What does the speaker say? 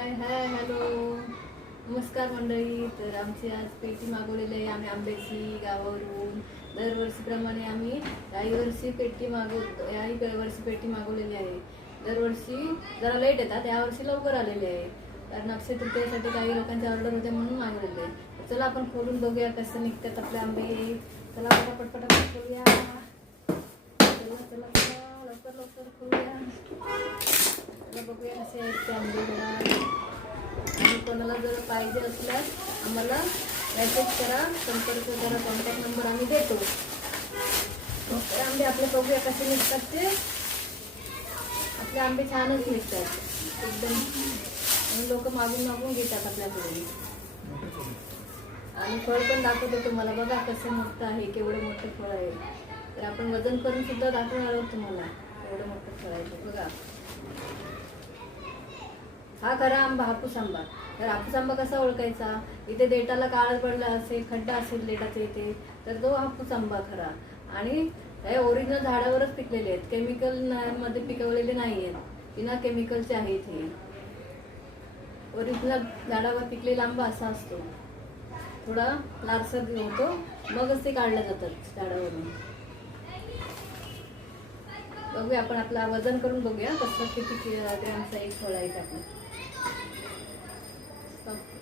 हाय hi hello नमस्कार मंडळी. तर आमची आज पेटी मागवलेली आहे आम्ही आंब्याची गावावरून. दरवर्षीप्रमाणे आम्ही याही वर्षी पेटी मागवलेली आहे. दरवर्षी जरा लेट येतात, यावर्षी लवकर आलेली आहे कारण अक्षय तृतीयेसाठी काही लोकांचे ऑर्डर होते म्हणून मागवलेले. चला आपण खोलून बघूया कसं निघतात आपले आंबे. चला पटापट खोलूया. चला चला चला लवकर लवकर खोलूया. बघूया कसे आहेत ते आंबे जरा. आणि कोणाला जर पाहिजे असल्यास आम्हाला मेसेज करा, संपर्क करा, कॉन्टॅक्ट नंबर आम्ही देतो. आंबे आपले बघूया कसे निघतात ते. आपले आंबे छानच निघतात एकदम. लोक मागून मागून घेतात आपल्याकडे. आणि फळ पण दाखवतो तुम्हाला, बघा कसं मोठं आहे, केवढं मोठं फळ आहे. तर आपण वजन करून सुद्धा दाखवणार आहोत तुम्हाला एवढं मोठं फळ आहे बघा. हा खरा आंबा हापूस आंबा. तर हापूस आंबा कसा ओळखायचा? इथे देठाला काळा पडला असेल, खड्डा असेल देठाच्या इथे, तर तो हापूस आंबा खरा. आणि हे ओरिजिनल झाडावरच पिकलेले आहेत, केमिकल मध्ये पिकवलेले नाही आहेत, बिना केमिकलचे आहेत. हे ओरिजिनल झाडावर पिकलेला आंबा असा असतो, थोडा लालसर होतो, मगच ते काढले जातात झाडावरून. बघूया आपण आपला वजन करून बघूया कसं किती ग्रॅमचा एक फळ आहे आपलं.